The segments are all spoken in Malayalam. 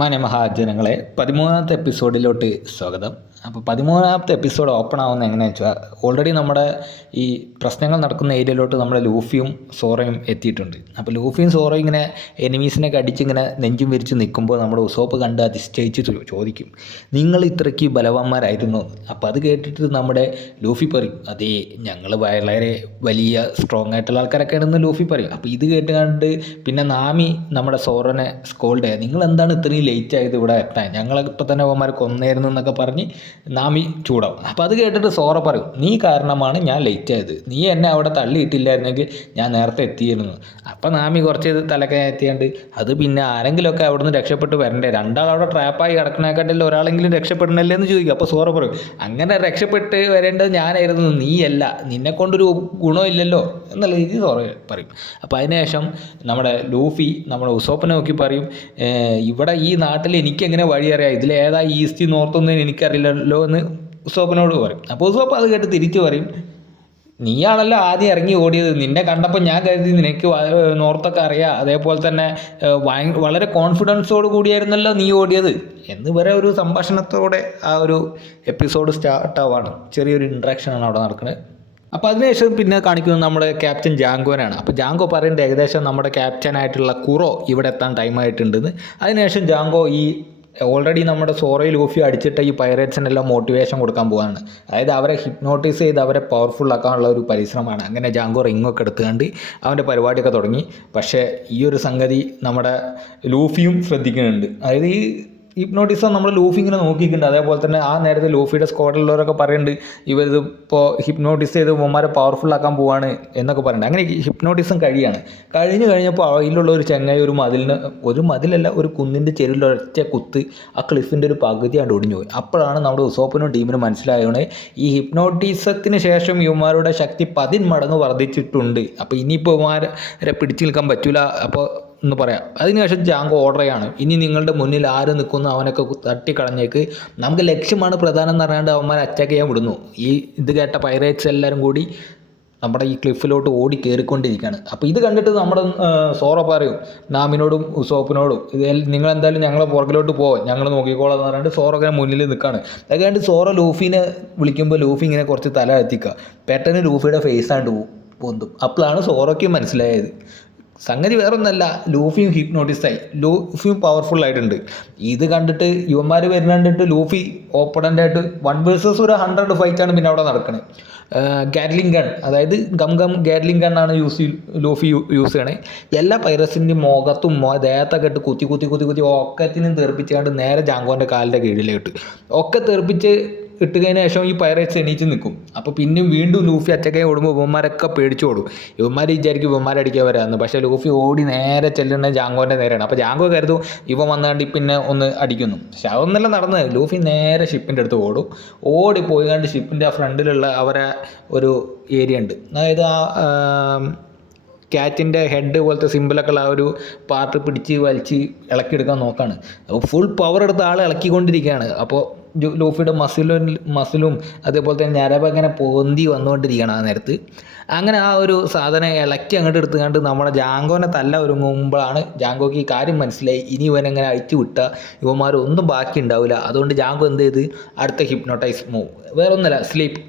മഹാജനങ്ങളെ 13ാമത്തെ എപ്പിസോഡിലോട്ട് സ്വാഗതം. അപ്പോൾ 13ാമത്തെ എപ്പിസോഡ് ഓപ്പൺ ആവുന്നത് എങ്ങനെയാണെന്ന് വെച്ചാൽ, ഓൾറെഡി നമ്മുടെ ഈ പ്രശ്നങ്ങൾ നടക്കുന്ന ഏരിയയിലോട്ട് നമ്മുടെ ലൂഫിയും സോറയും എത്തിയിട്ടുണ്ട്. അപ്പോൾ ലൂഫിയും സോറയും ഇങ്ങനെ എനിമീസിനൊക്കെ അടിച്ചിങ്ങനെ നെഞ്ചും വിരിച്ച് നിൽക്കുമ്പോൾ നമ്മുടെ ഉസോപ്പ് കണ്ട് അതിശയിച്ച് ചോദിക്കും, നിങ്ങൾ ഇത്രയ്ക്ക് ബലവാന്മാരായിരുന്നു? അപ്പോൾ അത് കേട്ടിട്ട് നമ്മുടെ ലൂഫി പറയും, അതേ, ഞങ്ങൾ വളരെ വലിയ സ്ട്രോങ് ആയിട്ടുള്ള ആൾക്കാരൊക്കെയാണെന്ന് ലൂഫി പറയും. അപ്പോൾ ഇത് കേട്ട് കണ്ട് പിന്നെ നാമി നമ്മുടെ സോറനെ സ്കോൾഡ് ചെയ്യുക, നിങ്ങൾ എന്താണ് ഇത്രയും ലേറ്റ് ആയത് ഇവിടെ എത്താൻ, ഞങ്ങളിപ്പോൾ തന്നെ അവന്മാർ കൊന്നായിരുന്നു എന്നൊക്കെ പറഞ്ഞ് നാമി ചൂടാവും. അപ്പോൾ അത് കേട്ടിട്ട് സോറ പറയും, നീ കാരണമാണ് ഞാൻ ലേറ്റ് ആയത്, നീ എന്നെ അവിടെ തള്ളിയിട്ടില്ലായിരുന്നെങ്കിൽ ഞാൻ നേരത്തെ എത്തിയിരുന്നു. അപ്പോൾ നാമി കുറച്ച് തലക്കെ എത്തിയാണ്ട്, അത് പിന്നെ ആരെങ്കിലുമൊക്കെ അവിടെ നിന്ന് രക്ഷപ്പെട്ട് വരണ്ടേ, രണ്ടാൾ അവിടെ ട്രാപ്പായി കിടക്കണേക്കാട്ടില്ല ഒരാളെങ്കിലും രക്ഷപ്പെടണല്ലേ എന്ന് ചോദിക്കും. അപ്പോൾ സോറ പറയും, അങ്ങനെ രക്ഷപ്പെട്ട് വരേണ്ടത് ഞാനായിരുന്നു, നീയല്ല, നിന്നെ കൊണ്ടൊരു ഗുണമില്ലല്ലോ എന്നുള്ള രീതി സോറ പറയും. അപ്പോൾ അതിനുശേഷം നമ്മുടെ ലൂഫി നമ്മുടെ ഉസോപ്പിനെ നോക്കി പറയും, ഇവിടെ ഈ നാട്ടിൽ എനിക്കെങ്ങനെ വഴി അറിയാം, ഇതിലേതാ ഈസ്റ്റ് നോർത്തൊന്നും എനിക്കറിയില്ലല്ലോ എന്ന് ഉസോപ്പിനോട് പറയും. അപ്പോൾ ഉസോപ്പ് അത് കേട്ട് തിരിച്ചു പറയും, നീയാണല്ലോ ആദ്യം ഇറങ്ങി ഓടിയത്, നിന്നെ കണ്ടപ്പോൾ ഞാൻ കരുതി നിനക്ക് നോർത്തൊക്കെ അറിയാം, അതേപോലെ തന്നെ വളരെ കോൺഫിഡൻസോട് കൂടിയായിരുന്നല്ലോ നീ ഓടിയത് എന്ന് വരെ ഒരു സംഭാഷണത്തോടെ ആ ഒരു എപ്പിസോഡ് സ്റ്റാർട്ടാവാണ്. ചെറിയൊരു ഇൻട്രാക്ഷനാണ് അവിടെ നടക്കുന്നത്. അപ്പോൾ അതിനുശേഷം പിന്നെ കാണിക്കുന്നത് നമ്മുടെ ക്യാപ്റ്റൻ ജാങ്കോനാണ്. അപ്പോൾ ജാങ്കോ പറയുന്നത് ഏകദേശം നമ്മുടെ ക്യാപ്റ്റനായിട്ടുള്ള കുറോ ഇവിടെ എത്താൻ ടൈമായിട്ടുണ്ടെന്ന്. അതിനുശേഷം ജാങ്കോ ഈ ഓൾറെഡി നമ്മുടെ സോറയിൽ ലൂഫി അടിച്ചിട്ട് ഈ പൈറേറ്റ്സിനെല്ലാം മോട്ടിവേഷൻ കൊടുക്കാൻ പോവാണ്. അതായത് അവരെ ഹിപ്നോട്ടൈസ് ചെയ്ത് അവരെ പവർഫുൾ ആക്കാനുള്ള ഒരു പരിശ്രമമാണ്. അങ്ങനെ ജാങ്കോ റിങ്ങൊക്കെ എടുത്തുകൊണ്ട് അവൻ്റെ പരിപാടിയൊക്കെ തുടങ്ങി. പക്ഷേ ഈ ഒരു സംഗതി നമ്മുടെ ലൂഫിയും ശ്രദ്ധിക്കുന്നുണ്ട്. അതായത് ഈ ഹിപ്നോട്ടിസം നമ്മൾ ലൂഫി ഇങ്ങനെ നോക്കിയിട്ടുണ്ട്. അതേപോലെ തന്നെ ആ നേരത്തെ ലൂഫിയുടെ സ്ക്വാഡിലുള്ളവരൊക്കെ പറയുന്നുണ്ട്, ഇവരിത് ഇപ്പോൾ ഹിപ്നോട്ടിസ് ചെയ്ത് ഉമ്മമാരെ പവർഫുൾ ആക്കാൻ പോവാണ് എന്നൊക്കെ പറയുന്നുണ്ട്. അങ്ങനെ ഹിപ്നോട്ടിസം കഴിഞ്ഞപ്പോൾ അതിലുള്ള ഒരു ചെങ്ങായി ഒരു മതിലല്ല, ഒരു കുന്നിൻ്റെ ചെരുവിൽ ഒരൊറ്റ കുത്ത് ആ ക്ലിഫിൻ്റെ ഒരു പകുതിയാണ്ട് ഒടിഞ്ഞു പോയി. അപ്പോഴാണ് നമ്മുടെ ഉസോപ്പിനും ടീമിനും മനസ്സിലായത് ഈ ഹിപ്നോട്ടിസത്തിന് ശേഷം യുവമാരുടെ ശക്തി 10 മടങ്ങ് വർദ്ധിച്ചിട്ടുണ്ട്. അപ്പോൾ ഇനിയിപ്പോൾ യുവമാരെ പിടിച്ചു നിൽക്കാൻ പറ്റില്ല അപ്പോൾ എന്ന് പറയാം. അതിനുശേഷം ജാങ്കോ ഓർഡർ ചെയ്യാണ്, ഇനി നിങ്ങളുടെ മുന്നിൽ ആര് നിൽക്കുന്നു അവനൊക്കെ തട്ടിക്കളഞ്ഞേക്ക്, നമുക്ക് ലക്ഷ്യമാണ് പ്രധാനം എന്ന് പറഞ്ഞാണ്ട് അവന്മാരെ അറ്റാക്ക് ചെയ്യാൻ വിടുന്നു. ഈ ഇത് കേട്ട പൈറേറ്റ്സ് എല്ലാവരും കൂടി നമ്മുടെ ഈ ക്ലിഫിലോട്ട് ഓടി കയറിക്കൊണ്ടിരിക്കുകയാണ്. അപ്പോൾ ഇത് കണ്ടിട്ട് നമ്മുടെ സോറ പറയും നാമിനോടും ഉസോപ്പിനോടും, നിങ്ങളെന്തായാലും ഞങ്ങളെ പുറകിലോട്ട് പോകും, ഞങ്ങൾ നോക്കിക്കോളാം എന്ന് പറഞ്ഞിട്ട് സോറ ഇങ്ങനെ മുന്നിൽ നിൽക്കുകയാണ്. അത് കണ്ട് സോറ ലൂഫിനെ വിളിക്കുമ്പോൾ ലൂഫി ഇങ്ങനെ കുറച്ച് തല എത്തിക്കുക, പെട്ടെന്ന് ലൂഫിയുടെ ഫേസാണ്ട് പൊന്തും. അപ്പോഴാണ് സോറയ്ക്ക് മനസ്സിലായത് സംഗതി വേറൊന്നല്ല, ലൂഫിയും ഹിപ്നോട്ടിസായി, ലൂഫിയും പവർഫുള്ളായിട്ടുണ്ട്. ഇത് കണ്ടിട്ട് യുവന്മാർ വരുന്നുണ്ടിട്ട് ലൂഫി ഓപ്പണൻ്റായിട്ട് 1 vs 100 ഫൈറ്റാണ് പിന്നെ അവിടെ നടക്കുന്നത്. ഗാറ്റ്ലിംഗ് ഗൺ, അതായത് ഗാറ്റ്ലിംഗ് ഗണ്ണാണ് ലൂഫി യൂസ് ചെയ്യണേ. എല്ലാ പൈറസിൻ്റെയും മുഖത്തും ദേഹത്തൊക്കെ ഇട്ട് കുത്തി ഒക്കത്തിനും തെറിപ്പിച്ചുകൊണ്ട് നേരെ ജാങ്കോൻ്റെ കാലിൻ്റെ കീഴിലേക്ക് ഒക്കെ തെറിപ്പിച്ച് ഇട്ടുകഴിഞ്ഞ ശേഷം ഈ പൈറേറ്റ്സ് എണീച്ച് നിൽക്കും. അപ്പോൾ പിന്നെ വീണ്ടും ലൂഫി അറ്റക്കായി ഓടുമ്പോൾ ഇവന്മാരൊക്കെ പേടിച്ചു ഓടും. ഇവന്മാർ വിചാരിക്കും ഇവന്മാരടിക്കാൻ വരാമെന്ന്. പക്ഷേ ലൂഫി ഓടി നേരെ ചെല്ലുന്ന ജാങ്കോൻ്റെ നേരെയാണ്. അപ്പോൾ ജാങ്കോ കരുതും ഇവൻ വന്നുകൊണ്ട് പിന്നെ ഒന്ന് അടിക്കുന്നു. പക്ഷെ അതൊന്നല്ല നടന്നത്. ലൂഫി നേരെ ഷിപ്പിൻ്റെ അടുത്ത് ഓടിപ്പോയി കണ്ട് ഷിപ്പിൻ്റെ ആ ഫ്രണ്ടിലുള്ള അവരെ ഒരു ഏരിയ ഉണ്ട്, അതായത് ആ ക്യാറ്റിൻ്റെ ഹെഡ് പോലത്തെ സിമ്പിളൊക്കെ ഉള്ള ആ ഒരു പാർട്ട് പിടിച്ച് വലിച്ച് ഇളക്കിയെടുക്കാൻ നോക്കുകയാണ്. അപ്പോൾ ഫുൾ പവർ എടുത്ത ആൾ ഇളക്കിക്കൊണ്ടിരിക്കുകയാണ്. അപ്പോൾ ലൂഫിയുടെ മസിലും അതേപോലെ തന്നെ ഞരമ്പ് ഇങ്ങനെ പൊന്തി വന്നുകൊണ്ടിരിക്കുകയാണ് ആ നേരത്ത്. അങ്ങനെ ആ ഒരു സാധനം ഇളക്കി അങ്ങോട്ട് എടുത്തുകൊണ്ട് നമ്മുടെ ജാങ്കോനെ തല്ല ഒരുങ്ങുമ്പോഴാണ് ജാങ്കോക്ക് ഈ കാര്യം മനസ്സിലായി, ഇനി ഇവനെങ്ങനെ അഴിച്ചു വിട്ടാൽ ഇവന്മാരൊന്നും ബാക്കി ഉണ്ടാവില്ല. അതുകൊണ്ട് ജാങ്കോ എന്ത് ചെയ്ത് അടുത്ത ഹിപ്നോട്ടൈസ് മൂവ്, വേറൊന്നുമല്ല സ്ലീപ്പ്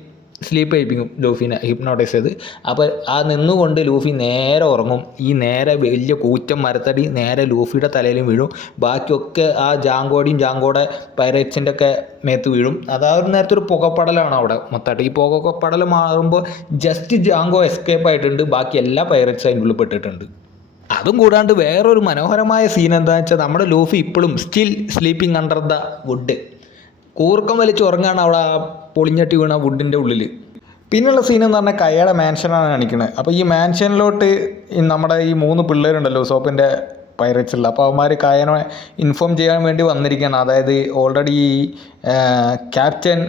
ചെയ്യിപ്പിക്കും ലൂഫിനെ ഹിപ്നോട്ടൈസ് ചെയ്ത്. അപ്പോൾ ആ നിന്നുകൊണ്ട് ലൂഫി നേരെ ഉറങ്ങും. ഈ നേരെ വലിയ കൂറ്റം മരത്തടി നേരെ ലൂഫിയുടെ തലയിലും വീഴും. ബാക്കിയൊക്കെ ആ ജാങ്കോയുടെ പൈറേറ്റ്സിൻ്റെ ഒക്കെ മേത്ത് വീഴും. അതായത് നേരത്തെ ഒരു പുകപ്പടലാണ് അവിടെ മൊത്തമായിട്ട്. ഈ പുകപ്പടൽ മാറുമ്പോൾ ജസ്റ്റ് ജാങ്കോ എസ്കേപ്പ് ആയിട്ടുണ്ട്, ബാക്കി എല്ലാ പൈറേറ്റ്സും അതിൻ്റെ ഉള്ളിൽ പെട്ടിട്ടുണ്ട്. അതും കൂടാണ്ട് വേറൊരു മനോഹരമായ സീൻ എന്താണെന്ന് വെച്ചാൽ, നമ്മുടെ ലൂഫി ഇപ്പോഴും still sleeping under the wood, കൂർക്കം വലിച്ച് ഉറങ്ങാണ് അവിടെ ആ പൊളിഞ്ഞട്ടി വീണ വുഡിൻ്റെ ഉള്ളിൽ. പിന്നെയുള്ള സീനെന്ന് പറഞ്ഞാൽ കയ്യുടെ മാൻഷനാണ് കാണിക്കുന്നത്. അപ്പോൾ ഈ മാൻഷനിലോട്ട് നമ്മുടെ ഈ 3 പിള്ളേരുണ്ടല്ലോ സോപ്പിൻ്റെ പൈറേറ്റ്സുള്ള, അപ്പോൾ അവന്മാർ കയനെ ഇൻഫോം ചെയ്യാൻ വേണ്ടി വന്നിരിക്കുകയാണ്. അതായത് ഓൾറെഡി ക്യാപ്റ്റൻ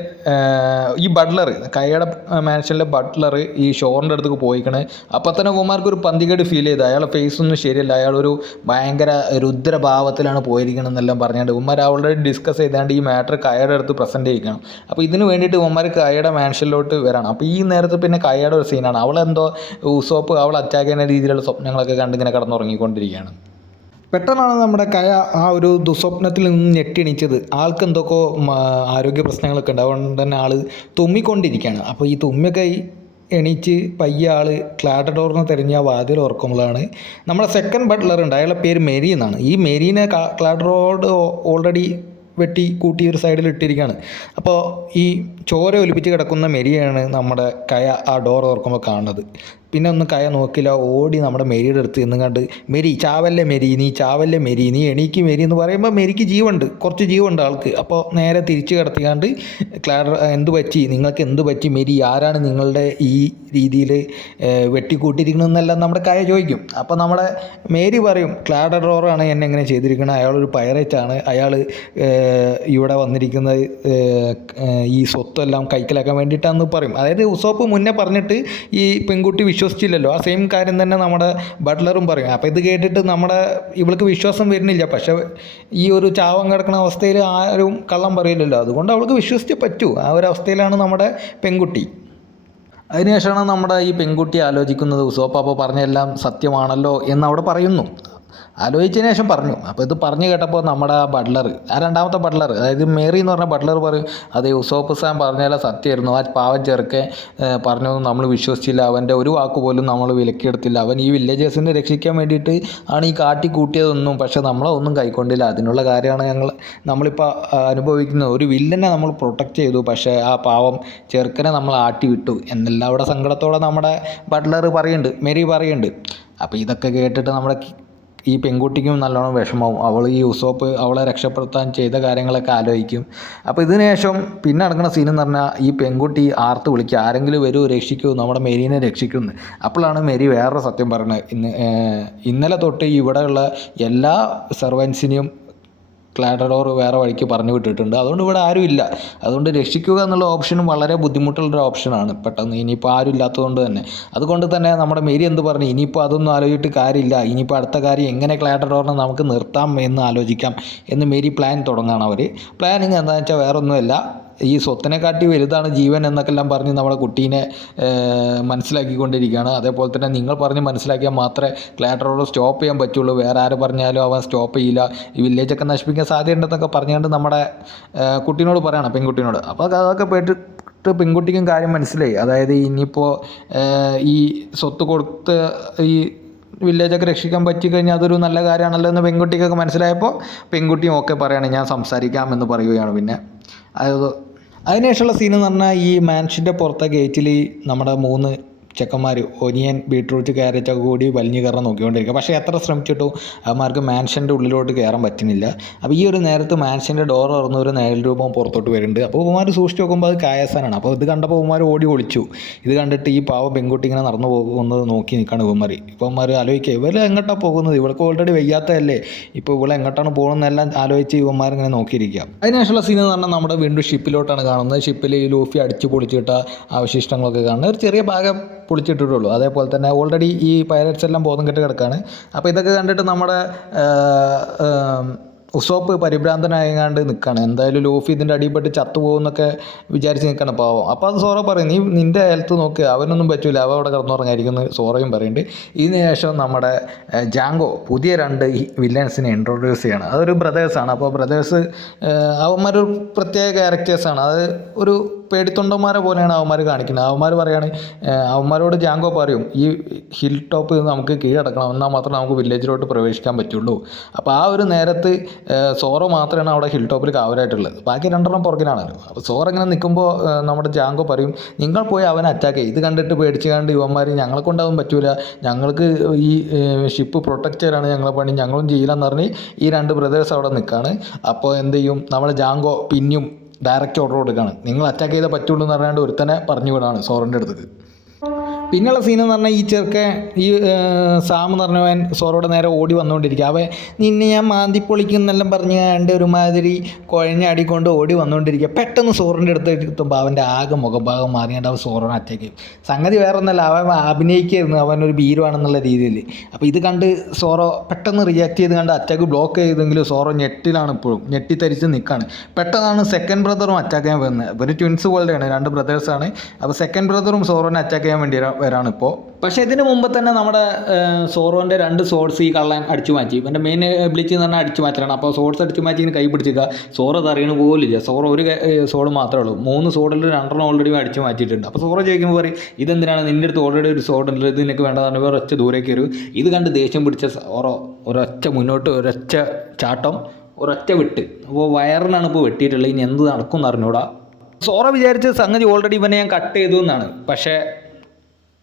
ഈ ബട്ട്ലർ, കയ്യുടെ മാൻഷനിലെ ബട്ട്ലർ ഈ ഷോറിൻ്റെ അടുത്തേക്ക് പോയിക്കണ്. അപ്പോൾ തന്നെ അവന്മാർക്ക് ഒരു പന്തികേട് ഫീൽ ചെയ്ത്, അയാളെ ഫേസൊന്നും ശരിയല്ല, അയാളൊരു ഭയങ്കര രുദ്രഭാവത്തിലാണ് പോയിരിക്കണമെന്നെല്ലാം പറഞ്ഞുകൊണ്ട് അവന്മാർ ഓൾറെഡി ഡിസ്കസ് ചെയ്താണ്ട് ഈ മാറ്റർ കയ്യുടെ അടുത്ത് പ്രസൻറ്റ് ചെയ്യിക്കണം. അപ്പോൾ ഇതിന് വേണ്ടിയിട്ട് അവന്മാർ കയ്യുടെ മാൻഷനിലോട്ട് വരണം. അപ്പോൾ ഈ നേരത്ത് പിന്നെ കയ്യുടെ ഒരു സീനാണ്, അവളെന്തോ ഉസോപ്പ് അവൾ അറ്റാക്ക് ചെയ്യുന്ന രീതിയിലുള്ള സ്വപ്നങ്ങളൊക്കെ കണ്ടിങ്ങനെ കിടന്നുറങ്ങിക്കൊണ്ടിരിക്കുകയാണ്. പെട്ടെന്നാണ് നമ്മുടെ കയ ആ ഒരു ദുസ്വപ്നത്തിൽ നിന്ന് ഞെട്ടിണീച്ചത്. ആൾക്ക് എന്തൊക്കെയോ ആരോഗ്യ പ്രശ്നങ്ങളൊക്കെ ഉണ്ട്. അതുകൊണ്ട് തന്നെ ആൾ തുമ്മിക്കൊണ്ടിരിക്കുകയാണ്. അപ്പോൾ ഈ തുമ്മിയൊക്കെ എണീച്ച് പയ്യെ ആൾ ക്ലാഡ് ഡോറിന് തിരഞ്ഞ് ആ വാതിൽ ഉറക്കുമ്പോഴാണ് നമ്മുടെ സെക്കൻഡ് ബട്ട്ലർ ഉണ്ട്, അയാളുടെ പേര് മെരി എന്നാണ്. ഈ മെരീനെ ക്ലാഡ് ഡോർ ഓൾറെഡി വെട്ടി കൂട്ടി ഒരു സൈഡിൽ ഇട്ടിരിക്കുകയാണ്. അപ്പോൾ ഈ ചോര ഒലിപ്പിച്ച് കിടക്കുന്ന മെരിയാണ് നമ്മുടെ കയ ആ ഡോർ തുറക്കുമ്പോൾ കാണുന്നത്. പിന്നെ ഒന്നും കയ നോക്കില്ല, ഓടി നമ്മുടെ മെരിയുടെ അടുത്ത് നിന്നും കണ്ട്, മെരി ചാവല്ലേ മെരി, നീ ചാവല്ലേ മെരി, നീ എണീക്ക് മെരി എന്ന് പറയുമ്പോൾ മെരിക്ക് ജീവുണ്ട്, കുറച്ച് ജീവുണ്ട് ആൾക്ക്. അപ്പോൾ നേരെ തിരിച്ച് കിടത്തിക്കാണ്ട് ക്ലാഡർ എന്ത് പറ്റി, നിങ്ങൾക്ക് എന്ത് പറ്റി മെരി, ആരാണ് നിങ്ങളുടെ ഈ രീതിയിൽ വെട്ടിക്കൂട്ടിയിരിക്കണമെന്നെല്ലാം നമ്മുടെ കയ ചോദിക്കും. അപ്പോൾ നമ്മുടെ മേരി പറയും, ക്ലാഡറോറാണ് എന്നെ എങ്ങനെ ചെയ്തിരിക്കുന്നത്, അയാളൊരു പൈറേറ്റാണ്, അയാൾ ഇവിടെ വന്നിരിക്കുന്നത് ഈ സ്വത്തെല്ലാം കൈക്കലാക്കാൻ വേണ്ടിയിട്ടാണെന്ന് പറയും. അതായത് ഉസോപ്പ് മുന്നേ പറഞ്ഞിട്ട് ഈ പെൺകുട്ടി വിശ്വസിച്ചില്ലല്ലോ, ആ സെയിം കാര്യം തന്നെ നമ്മുടെ ബട്ട്ലറും പറയും. അപ്പോൾ ഇത് കേട്ടിട്ട് ഇവൾക്ക് വിശ്വാസം വരുന്നില്ല. പക്ഷേ ഈ ഒരു ചാവം കിടക്കുന്ന അവസ്ഥയിൽ ആരും കള്ളം പറയില്ലല്ലോ, അതുകൊണ്ട് അവൾക്ക് വിശ്വസിച്ചേ പറ്റൂ. ആ ഒരു അവസ്ഥയിലാണ് നമ്മുടെ പെൺകുട്ടി. അതിനുശേഷമാണ് നമ്മുടെ ഈ പെൺകുട്ടി ആലോചിക്കുന്നത്, ഉസോപ്പ് അപ്പോൾ പറഞ്ഞെല്ലാം സത്യമാണല്ലോ എന്നവിടെ പറയുന്നു. ആലോചിച്ചതിന് ശേഷം പറഞ്ഞു. അപ്പോൾ ഇത് പറഞ്ഞു കേട്ടപ്പോൾ നമ്മുടെ ബട്ട്ലർ, ആ രണ്ടാമത്തെ ബട്ട്ലർ, അതായത് മേറി എന്ന് പറഞ്ഞ ബട്ട്ലർ പറയും, അതെ ഉസോപ്പ് സാൻ പറഞ്ഞാലും സത്യമായിരുന്നു, ആ പാവം ചെറുക്കെ പറഞ്ഞൊന്നും നമ്മൾ വിശ്വസിച്ചില്ല, അവൻ്റെ ഒരു വാക്ക് പോലും നമ്മൾ വിലക്കിയെടുത്തില്ല, അവൻ ഈ വില്ലേജേഴ്സിനെ രക്ഷിക്കാൻ വേണ്ടിയിട്ട് ആണ് ഈ കാട്ടി കൂട്ടിയതൊന്നും, പക്ഷേ നമ്മളൊന്നും കൈക്കൊണ്ടില്ല. അതിനുള്ള കാര്യമാണ് നമ്മളിപ്പോൾ അനുഭവിക്കുന്നത്. ഒരു വില്ലനെ നമ്മൾ പ്രൊട്ടക്റ്റ് ചെയ്തു, പക്ഷേ ആ പാവം ചെറുക്കനെ നമ്മൾ ആട്ടി വിട്ടു എന്നെല്ലാം അവിടെ സങ്കടത്തോടെ നമ്മുടെ ബട്ട്ലർ പറയുന്നുണ്ട്, മേരി പറയുന്നുണ്ട്. അപ്പോൾ ഇതൊക്കെ കേട്ടിട്ട് നമ്മുടെ ഈ പെൺകുട്ടിക്കും നല്ലോണം വിഷമവും. അവൾ ഈ ഉസോപ്പ് അവളെ രക്ഷപ്പെടുത്താൻ ചെയ്ത കാര്യങ്ങളൊക്കെ ആലോചിക്കും. അപ്പോൾ ഇതിന് ശേഷം പിന്നെ നടക്കുന്ന സീൻ എന്ന് പറഞ്ഞാൽ ഈ പെൺകുട്ടി ആർത്ത് വിളിക്കുക, ആരെങ്കിലും വരൂ രക്ഷിക്കൂ, നമ്മുടെ മെരീനെ രക്ഷിക്കുന്നു. അപ്പോഴാണ് മെരി വേറൊരു സത്യം പറയുന്നത്, ഇന്നലെ തൊട്ട് ഇവിടെയുള്ള എല്ലാ സെർവൻസിനെയും ക്ലാഡഡോർ വേറെ വഴിക്ക് പറഞ്ഞു വിട്ടിട്ടുണ്ട്, അതുകൊണ്ട് ഇവിടെ ആരും ഇല്ല, അതുകൊണ്ട് രക്ഷിക്കുക എന്നുള്ള ഓപ്ഷനും വളരെ ബുദ്ധിമുട്ടുള്ളൊരു ഓപ്ഷനാണ് പെട്ടെന്ന്, ഇനിയിപ്പോൾ ആരും ഇല്ലാത്തതുകൊണ്ട് തന്നെ. അതുകൊണ്ട് തന്നെ നമ്മുടെ മേരി എന്ത് പറഞ്ഞു, ഇനിയിപ്പോൾ അതൊന്നും ആലോചിച്ചിട്ട് കാര്യമില്ല, ഇനിയിപ്പോൾ അടുത്ത കാര്യം എങ്ങനെ ക്ലാഡഡോറിനെ നമുക്ക് നിർത്താം എന്ന് ആലോചിക്കാം എന്ന് മേരി പ്ലാൻ തുടങ്ങുകയാണ്. അവർ പ്ലാനിങ് എന്താണെന്ന് വെച്ചാൽ വേറെ ഒന്നുമല്ല, ഈ സ്വത്തിനെക്കാട്ടി വലുതാണ് ജീവൻ എന്നൊക്കെ എല്ലാം പറഞ്ഞ് നമ്മുടെ കുട്ടീനെ മനസ്സിലാക്കിക്കൊണ്ടിരിക്കുകയാണ്. അതേപോലെ തന്നെ നിങ്ങൾ പറഞ്ഞ് മനസ്സിലാക്കിയാൽ മാത്രമേ ക്ലാഡഡോർ സ്റ്റോപ്പ് ചെയ്യാൻ പറ്റുള്ളൂ, വേറെ ആര് പറഞ്ഞാലും അവൻ സ്റ്റോപ്പ് ചെയ്യില്ല, ഈ വില്ലേജൊക്കെ നശിപ്പിക്കാൻ സാധ്യതയുണ്ടെന്നൊക്കെ പറഞ്ഞുകൊണ്ട് നമ്മുടെ കുട്ടീനോട് പറയണം, പെൺകുട്ടീനോട്. അപ്പോൾ അതൊക്കെ കേട്ടിട്ട് പെൺകുട്ടിക്കും കാര്യം മനസ്സിലായി. അതായത് ഇനിയിപ്പോൾ ഈ സ്വത്ത് കൊടുത്ത് ഈ വില്ലേജൊക്കെ രക്ഷിക്കാൻ പറ്റിക്കഴിഞ്ഞാൽ അതൊരു നല്ല കാര്യമാണല്ലോ എന്ന് പെൺകുട്ടിക്കൊക്കെ മനസ്സിലായപ്പോൾ പെൺകുട്ടിയും ഓക്കെ പറയുകയാണ്, ഞാൻ സംസാരിക്കാമെന്ന് പറയുകയാണ്. പിന്നെ അതിനുശേഷമുള്ള സീൻ എന്ന് പറഞ്ഞാൽ ഈ മാൻഷൻ്റെ പുറത്തെ ഗേറ്റിൽ നമ്മുടെ 3 ചെക്കന്മാർ ഒനിയൻ ബീട്രൂട്ട് ക്യാരറ്റൊക്കെ കൂടി വലിഞ്ഞു കയറാൻ നോക്കിക്കൊണ്ടിരിക്കുക. പക്ഷേ എത്ര ശ്രമിച്ചിട്ടും അവന്മാർക്ക് മാൻഷൻ്റെ ഉള്ളിലോട്ട് കയറാൻ പറ്റുന്നില്ല. അപ്പോൾ ഈ ഒരു നേരത്ത് മാൻഷൻ്റെ ഡോർ തുറന്ന് ഒരു നേൽ രൂപം പുറത്തോട്ട് വരുന്നുണ്ട്. അപ്പോൾ ഉമാർ സൂക്ഷിച്ച് നോക്കുമ്പോൾ അത് കായസാനാണ്. അപ്പോൾ ഇത് കണ്ടപ്പോൾ ഉമാർ ഓടി ഒളിച്ചു. ഇത് കണ്ടിട്ട് ഈ പാവ പെൺകുട്ടി ഇങ്ങനെ നടന്നു പോകുന്നത് നോക്കി നിൽക്കുകയാണ് ഉമാർ. ഇപ്പോൾ ഉമാർ ആലോചിക്കുക, ഇവർ എങ്ങോട്ടാണ് പോകുന്നത്, ഇവൾക്ക് ഓൾറെഡി വയ്യാത്തതല്ലേ, ഇപ്പോൾ ഇവിടെ എങ്ങോട്ടാണ് പോകുന്നതെല്ലാം ആലോചിച്ച് ഇവന്മാരിങ്ങനെ നോക്കിയിരിക്കുക. അതിനുശേഷമുള്ള സീൻ എന്ന് പറഞ്ഞാൽ നമ്മുടെ വീണ്ടും ഷിപ്പിലോട്ടാണ് കാണുന്നത്. ഷിപ്പിൽ ഈ ലൂഫി അടിച്ച് പൊളിച്ചിട്ട അവശിഷ്ടങ്ങളൊക്കെ കാണുന്നത്, ഒരു ചെറിയ ഭാഗം പൊളിച്ചിട്ടിട്ടുള്ളൂ. അതേപോലെ തന്നെ ഓൾറെഡി ഈ പൈററ്റ്സ് എല്ലാം ബോധം കെട്ട് കിടക്കുകയാണ്. അപ്പോൾ ഇതൊക്കെ കണ്ടിട്ട് നമ്മുടെ ഉസോപ്പ് പരിഭ്രാന്തനായങ്ങാണ്ട് നിൽക്കുകയാണ്. എന്തായാലും ലൂഫി ഇതിൻ്റെ അടിപ്പെട്ട് ചത്തുപോകുന്നൊക്കെ വിചാരിച്ച് നിൽക്കണം പാവം. അപ്പോൾ അത് സോറ പറയും, നീ നിൻ്റെ ഹെൽത്ത് നോക്ക്, അവനൊന്നും പറ്റില്ല, അവ അവിടെ കിടന്നുറങ്ങായിരിക്കുന്നു സോറയും പറയുന്നുണ്ട്. ഇതിന് ശേഷം നമ്മുടെ ജാങ്കോ പുതിയ 2 വില്ലൻസിനെ ഇൻട്രൊഡ്യൂസ് ചെയ്യണം. അതൊരു ബ്രദേഴ്സാണ്. അപ്പോൾ ബ്രദേഴ്സ് അവന്മാരൊരു പ്രത്യേക ക്യാരക്ടേഴ്സാണ്. അത് ഒരു പേടിത്തൊണ്ടന്മാരെ പോലെയാണ് അവന്മാർ കാണിക്കുന്നത്. അവന്മാർ പറയാണ്, അവന്മാരോട് ജാങ്കോ പറയും, ഈ ഹിൽ ടോപ്പ് നമുക്ക് കീഴടക്കണം, എന്നാൽ മാത്രമേ നമുക്ക് വില്ലേജിലോട്ട് പ്രവേശിക്കാൻ പറ്റുള്ളൂ. അപ്പോൾ ആ ഒരു നേരത്ത് സോറോ മാത്രമാണ് അവിടെ ഹിൽ ടോപ്പിൽ കാവലായിട്ടുള്ളത്, ബാക്കി 2 പുറകിലാണല്ലോ. അപ്പോൾ സോറ ഇങ്ങനെ നിൽക്കുമ്പോൾ നമ്മുടെ ജാങ്കോ പറയും, നിങ്ങൾ പോയി അവനെ അറ്റാക്ക് ചെയ്യും. ഇത് കണ്ടിട്ട് പേടിച്ച് കണ്ട് ഇവന്മാർ, ഞങ്ങളെ കൊണ്ടാവും പറ്റൂല, ഞങ്ങൾക്ക് ഈ ഷിപ്പ് പ്രൊട്ടക്റ്റ് ചെയ്യാനാണ് ഞങ്ങളെ പണി, ഞങ്ങളും ചെയ്യില്ലെന്ന് പറഞ്ഞ് ഈ 2 ബ്രദേഴ്സ് അവിടെ നിൽക്കുകയാണ്. അപ്പോൾ എന്ത് ചെയ്യും, നമ്മുടെ ജാങ്കോ പിന്നെയും ഡയറക്റ്റ് ഓർഡർ കൊടുക്കുകയാണ്, നിങ്ങൾ അറ്റാക്ക് ചെയ്താൽ പറ്റുള്ളൂ എന്ന് പറഞ്ഞാണ്ട് ഒരുത്തനെ പറഞ്ഞു വിടാണ് സോറിൻ്റെ അടുത്തേക്ക്. പിന്നെയുള്ള സീനെന്ന് പറഞ്ഞാൽ ഈ ചെറുക്കൻ ഈ സാം എന്ന് പറഞ്ഞവൻ സോറോടെ നേരെ ഓടി വന്നുകൊണ്ടിരിക്കുക. അവൻ നിന്നെ ഞാൻ മാന്തിപ്പൊളിക്കുന്നെല്ലാം പറഞ്ഞ് കണ്ട് ഒരുമാതിരി കുഴഞ്ഞാടിക്കൊണ്ട് ഓടി വന്നുകൊണ്ടിരിക്കുക. പെട്ടെന്ന് സോറിൻ്റെ അടുത്ത് എത്തുമ്പോൾ അവൻ്റെ ആകെ മുഖഭാഗം മാറിയാണ്ട് അവൻ സോറോനെ അറ്റാക്ക് ചെയ്യും. സംഗതി വേറെ ഒന്നല്ല, അവൻ അഭിനയിക്കായിരുന്നു അവനൊരു ഭീരുവാണെന്നുള്ള രീതിയിൽ. അപ്പോൾ ഇത് കണ്ട് സോറോ പെട്ടെന്ന് റിയാക്ട് ചെയ്ത് കണ്ട് അറ്റാക്ക് ബ്ലോക്ക് ചെയ്തെങ്കിലും സോറോ ഞെട്ടിലാണ്, ഇപ്പോഴും ഞെട്ടിത്തരിച്ച് നിൽക്കുകയാണ്. പെട്ടെന്നാണ് സെക്കൻഡ് ബ്രദറും അറ്റാക്ക് ചെയ്യാൻ വരുന്നത്. ഇവർ ട്വിൻസ് പോലെയാണ്, 2 ബ്രദേഴ്സാണ്. അപ്പോൾ സെക്കൻഡ് ബ്രദറും സോറോനെ അറ്റാക്ക് ചെയ്യാൻ വരാണ് ഇപ്പോൾ. പക്ഷേ ഇതിന് മുമ്പ് തന്നെ നമ്മുടെ സോറോൻ്റെ 2 സോഡ്സ് ഈ കള്ളൻ അടിച്ചു മാറ്റി. ഇവൻ്റെ മെയിൻ എബിലിറ്റി എന്ന് പറഞ്ഞാൽ അടിച്ചു മാറ്റലാണ്. അപ്പോൾ സോഡ്സ് അടിച്ചു മാറ്റി ഇങ്ങനെ കൈ പിടിച്ചിരിക്കുക. സോറോ അത് അറിയണ പോലില്ല. സോറോ ഒരു സോഡ് മാത്രമേ ഉള്ളൂ. 3 സോഡിൽ 2 ഓൾറെഡി അടിച്ചു മാറ്റിയിട്ടുണ്ട്. അപ്പോൾ സോറോ ചോദിക്കുമ്പോൾ പറയും ഇതെന്തിനാണ് നിൻ്റെ അടുത്ത് ഓൾറെഡി ഒരു സോഡ് ഉണ്ട്, ഇത് നിനക്ക് വേണ്ടതാണ്, ഒരൊറ്റ ദൂരേക്ക് വരും. ഇത് കണ്ട് ദേഷ്യം പിടിച്ച സോറോ ഒരൊറ്റ മുന്നോട്ട് ഒരൊറ്റ ചാട്ടം ഒരൊറ്റ വിട്ട്. അപ്പോൾ വയറിനാണ് ഇപ്പോൾ വെട്ടിയിട്ടുള്ളത്. ഇനി എന്ത് നടക്കും എന്ന് അറിഞ്ഞൂടാ. സോറോ വിചാരിച്ച സംഗതി ഓൾറെഡി ഇവനെ ഞാൻ കട്ട് ചെയ്തു എന്നാണ്. പക്ഷേ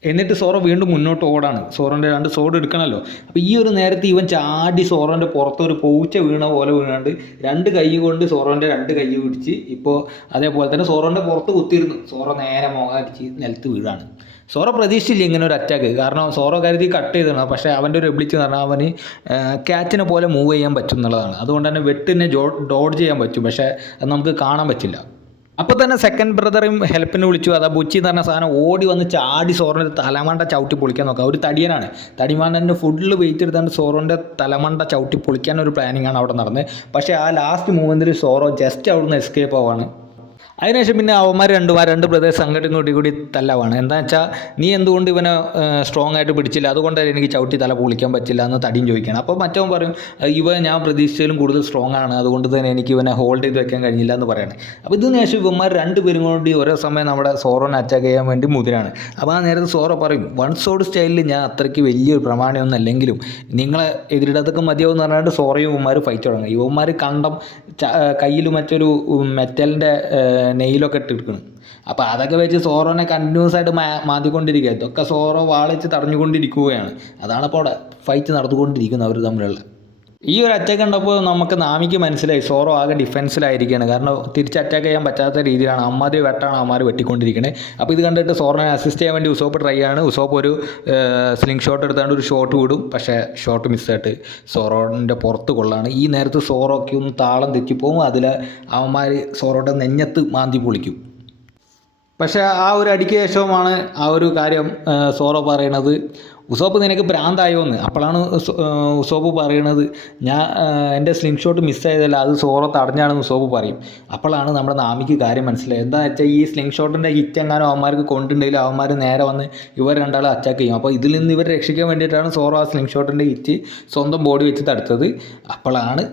എന്നിട്ട് സോറോ വീണ്ടും മുന്നോട്ട് ഓടാണ്. സോറോൻ്റെ 2 സോഡ് എടുക്കണമല്ലോ. അപ്പോൾ ഈ ഒരു നേരത്തെ ഇവൻ ചാടി സോറോൻ്റെ പുറത്തൊരു പൂച്ച വീണ പോലെ വീണാണ്ട് 2 കൈ കൊണ്ട് സോറോൻ്റെ 2 കൈ പിടിച്ച് ഇപ്പോൾ അതേപോലെ തന്നെ സോറോൻ്റെ പുറത്ത് കുത്തിയിരുന്നു. സോറോ നേരെ മുഖടിച്ച് നിലത്ത് വീഴാണ്. സോറോ പ്രതീക്ഷിച്ചില്ല ഇങ്ങനെ ഒരു അറ്റാക്ക്. കാരണം സോറോ കരുതി കട്ട് ചെയ്തതാണ്. പക്ഷേ അവൻ്റെ ഒരു എബിലിറ്റി എന്ന് പറഞ്ഞാൽ അവന് ക്യാറ്റിനെ പോലെ മൂവ് ചെയ്യാൻ പറ്റും എന്നുള്ളതാണ്. അതുകൊണ്ട് തന്നെ വെട്ടിനെ ഡോഡ്ജ് ചെയ്യാൻ പറ്റും. പക്ഷേ അത് നമുക്ക് കാണാൻ പറ്റില്ല. അപ്പോൾ തന്നെ സെക്കൻഡ് ബ്രദറും ഹെൽപ്പിന് വിളിച്ചു. അതാ ബുച്ചി എന്ന് പറഞ്ഞ സാധനം ഓടി വന്ന് ചാടി സോറോൻ്റെ തലമണ്ട ചവിട്ടി പൊളിക്കാൻ നോക്കുക. ഒരു തടിയനാണ്. തടിമാൻ്റെ ഫുഡിൽ വെയിറ്റ് എടുത്താണ്ട് സോറോൻ്റെ തലമണ്ട ചവിട്ടി പൊളിക്കാൻ ഒരു പ്ലാനിങ് ആണ് അവിടെ നടന്നത്. പക്ഷേ ആ ലാസ്റ്റ് മൂവ്മെൻറ്റിൽ സോറോ ജസ്റ്റ് അവിടെ നിന്ന് എസ്കേപ്പ് ആവാണ്. അതിനുശേഷം പിന്നെ അവന്മാർ 2 ബ്രദേഴ്സ് അങ്ങോട്ടും കൂടി തല്ലവാണ്. എന്താണെന്ന് വെച്ചാൽ നീ എന്തുകൊണ്ട് ഇവനെ സ്ട്രോങ് ആയിട്ട് പിടിച്ചില്ല, അതുകൊണ്ട് എനിക്ക് ചവിട്ടി തല പൊളിക്കാൻ പറ്റില്ല എന്ന് തടിയും ചോദിക്കണം. അപ്പോൾ മറ്റവൻ പറയും ഞാൻ പ്രതീക്ഷിച്ചതിലും കൂടുതൽ സ്ട്രോങ് ആണ്, അതുകൊണ്ട് തന്നെ എനിക്ക് ഇവനെ ഹോൾഡ് ചെയ്ത് വെക്കാൻ കഴിഞ്ഞില്ല എന്ന് പറയണേ. അപ്പോൾ ഇതിന് ശേഷം ഇവന്മാർ 2 പേരും കൂടി ഒരേ സമയം നമ്മുടെ സോറോനെ അറ്റാക്ക് ചെയ്യാൻ വേണ്ടി മുതിരാണ്. അപ്പോൾ ആ നേരത്തെ സോറോ പറയും 1 സോഡ് സ്റ്റൈലിൽ ഞാൻ അത്രയ്ക്ക് വലിയൊരു പ്രമാണമൊന്നും അല്ലെങ്കിലും നിങ്ങളെ എതിരിടത്തൊക്കെ മതിയാവും എന്ന് പറഞ്ഞിട്ട് സോറയും ഇവന്മാർ ഫൈറ്റ് തുടങ്ങും. ഇവന്മാർ കണ്ടം കയ്യിൽ മറ്റൊരു മെറ്റലിൻ്റെ നെയിലൊക്കെ ഇട്ടിരിക്കണം. അപ്പോൾ അതൊക്കെ വെച്ച് സോറോനെ കണ്ടിന്യൂസ് ആയിട്ട് മാറ്റിക്കൊണ്ടിരിക്കുക. ഇതൊക്കെ സോറോ വാളിച്ച് തടഞ്ഞുകൊണ്ടിരിക്കുകയാണ്. അതാണ് അപ്പോൾ അവിടെ ഫൈറ്റ് നടന്നുകൊണ്ടിരിക്കുന്നത് അവർ തമ്മിലുള്ള. ഈ ഒരു അറ്റാക്ക് കണ്ടപ്പോൾ നമുക്ക് നാമിക്ക് മനസ്സിലായി സോറോ ആകെ ഡിഫെൻസിലായിരിക്കുകയാണ്. കാരണം തിരിച്ച് അറ്റാക്ക് ചെയ്യാൻ പറ്റാത്ത രീതിയിലാണ് അമ്മാതിരി വെട്ടാണ് അമ്മാർ വെട്ടിക്കൊണ്ടിരിക്കുന്നത്. അപ്പോൾ ഇത് കണ്ടിട്ട് സോറോനെ അസിസ്റ്റ് ചെയ്യാൻ വേണ്ടി ഉസോപ്പ് ട്രൈ ആണ്. ഉസോപ്പ് ഒരു സ്ലിംഗ് ഷോട്ട് എടുത്താണ്ട് ഒരു ഷോട്ട് വിടും. പക്ഷേ ഷോട്ട് മിസ്സായിട്ട് സോറോൻ്റെ പുറത്ത് കൊള്ളാണ്. ഈ നേരത്ത് സോറോയ്ക്ക് ഒന്ന് താളം തെറ്റിപ്പോവും. അതിൽ അവന്മാർ സോറോയുടെ നെഞ്ഞത്ത് മാന്തി പൊളിക്കും. പക്ഷേ ആ ഒരു അടിക്ക് ശേഷവുമാണ് ആ ഒരു കാര്യം സോറോ പറയണത് ഉസോപ്പ് നിനക്ക് ഭ്രാന്തായോ എന്ന്. അപ്പോഴാണ് ഉസോപ്പ് പറയണത് എൻ്റെ സ്ലിംഗ് ഷോട്ട് മിസ്സായതല്ല, അത് സോറോ തടഞ്ഞാണെന്ന് ഉസോപ്പ് പറയും. അപ്പോഴാണ് നമ്മുടെ നാമിക്ക് കാര്യം മനസ്സിലായത്. എന്താണെന്ന് വെച്ചാൽ ഈ സ്ലിംഗ് ഷോട്ടിൻ്റെ ഹിറ്റ് എങ്ങാനും അവന്മാർക്ക് കൊണ്ടുണ്ടെങ്കിൽ അവന്മാർ നേരെ വന്ന് ഇവർ 2 അറ്റാക്ക് ചെയ്യും. അപ്പോൾ ഇതിൽ നിന്ന് ഇവർ രക്ഷിക്കാൻ വേണ്ടിയിട്ടാണ് സോറോ ആ സ്ലിംഗ് ഷോട്ടിൻ്റെ ഹിറ്റ് സ്വന്തം ബോഡി വെച്ച് തടുത്തത്. അപ്പോഴാണ്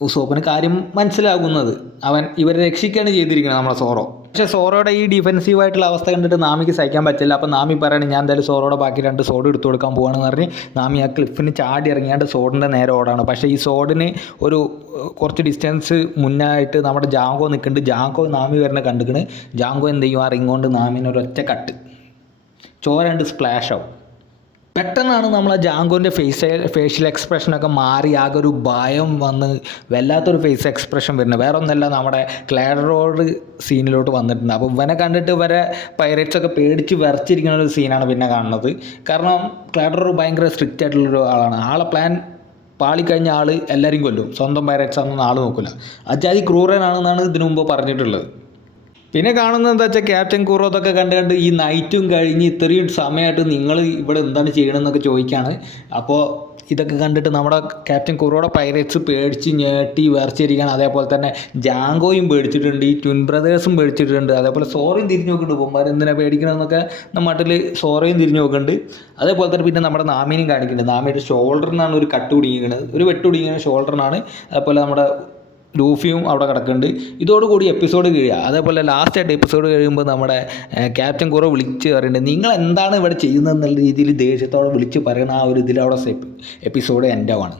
ഉസോപ്പിന് കാര്യം മനസ്സിലാകുന്നത്. അവൻ ഇവരെ രക്ഷിക്കുകയാണ് ചെയ്തിരിക്കുന്നത് നമ്മളെ സോറോ. പക്ഷേ സോറോയുടെ ഈ ഡിഫെൻസീവായിട്ടുള്ള അവസ്ഥ കണ്ടിട്ട് നാമിക്ക് സഹിക്കാൻ പറ്റില്ല. അപ്പോൾ നാമി പറയണേ ഞാൻ എന്തായാലും സോറോയുടെ ബാക്കി 2 സോഡ് എടുത്തു കൊടുക്കാൻ പോവാണെന്ന് പറഞ്ഞ് നാമി ആ ക്ലിഫിന് ചാടി ഇറങ്ങിയാണ്ട് സോഡിൻ്റെ നേരെ ഓടാണ്. പക്ഷേ ഈ സോഡിന് ഒരു കുറച്ച് ഡിസ്റ്റൻസ് മുന്നായിട്ട് നമ്മുടെ ജാങ്കോ നിൽക്കുന്നുണ്ട്. ജാങ്കോ നാമി വരുന്ന കണ്ടിക്കണ്. ജാങ്കോ എന്ത് ചെയ്യും, ആ റിങ് കൊണ്ട് നാമിന് ഒരൊറ്റ കട്ട് ചോരണ്ട് സ്പ്ലാഷ് ആവും. പെട്ടെന്നാണ് നമ്മളെ ജാങ്കോൻ്റെ ഫേഷ്യൽ എക്സ്പ്രഷനൊക്കെ മാറി ആകെ ഒരു ഭയം വന്ന് വല്ലാത്തൊരു ഫേസ് എക്സ്പ്രഷൻ വരുന്നത്. വേറെ ഒന്നല്ല, നമ്മുടെ ക്ലാഡറോഡ് സീനിലോട്ട് വന്നിട്ടുണ്ട്. അപ്പോൾ ഇവനെ കണ്ടിട്ട് ഇവരെ പൈറേറ്റ്സൊക്കെ പേടിച്ച് വിറച്ചിരിക്കുന്ന ഒരു സീനാണ് പിന്നെ കാണുന്നത്. കാരണം ക്ലാഡറോഡ് ഭയങ്കര സ്ട്രിക്റ്റ് ആയിട്ടുള്ളൊരു ആളാണ്. ആളെ പ്ലാൻ പാളിക്കഴിഞ്ഞ ആൾ എല്ലാവരും കൊല്ലും. സ്വന്തം പൈറേറ്റ്സ് ആണെന്ന് ആൾ നോക്കില്ല. അജാതി ക്രൂരനാണെന്നാണ് ഇതിനു മുമ്പ് പറഞ്ഞിട്ടുള്ളത്. പിന്നെ കാണുന്നത് എന്താ വെച്ചാൽ ക്യാപ്റ്റൻ കുറോ ഇതൊക്കെ കണ്ട് ഈ നൈറ്റും കഴിഞ്ഞ് ഇത്രയും സമയമായിട്ട് നിങ്ങൾ ഇവിടെ എന്താണ് ചെയ്യണമെന്നൊക്കെ ചോദിക്കുകയാണ്. അപ്പോൾ ഇതൊക്കെ കണ്ടിട്ട് നമ്മുടെ ക്യാപ്റ്റൻ കുറോയുടെ പൈറേറ്റ്സ് പേടിച്ച് ഞെട്ടി വിറച്ചിരിക്കുകയാണ്. അതേപോലെ തന്നെ ജാങ്കോയും പേടിച്ചിട്ടുണ്ട്, ഈ ട്വിൻ ബ്രദേഴ്സും പേടിച്ചിട്ടുണ്ട്. അതേപോലെ സോറയും തിരിഞ്ഞു നോക്കുന്നുണ്ട്. ഇവന്മാർ എന്തിനാണ് പേടിക്കണമെന്നൊക്കെ നമ്മുടെ നാട്ടിൽ സോറയും തിരിഞ്ഞു നോക്കുന്നുണ്ട്. അതേപോലെ തന്നെ പിന്നെ നമ്മുടെ നാമീനെയും കാണിക്കുന്നുണ്ട്. നാമിയുടെ ഷോൾഡറിനാണ് ഒരു കട്ട് കുടുങ്ങിയിരിക്കുന്നത്, ഒരു വെട്ട് കുടുങ്ങിയ ഷോൾഡറിനാണ്. അതേപോലെ നമ്മുടെ ലൂഫിയും അവിടെ കിടക്കുന്നുണ്ട്. ഇതോടുകൂടി എപ്പിസോഡ് കഴിയുക. അതേപോലെ ലാസ്റ്റ് എപ്പിസോഡ് കഴിയുമ്പോൾ നമ്മുടെ ക്യാപ്റ്റൻ കുറോ വിളിച്ച് പറയുന്നുണ്ട് നിങ്ങൾ എന്താണ് ഇവിടെ ചെയ്യുന്നത് എന്നുള്ള രീതിയിൽ ദേഷ്യത്തോടെ വിളിച്ച് പറയുന്ന ആ ഒരു ഇതിലവിടെ എപ്പിസോഡ് എൻഡാവാണ്.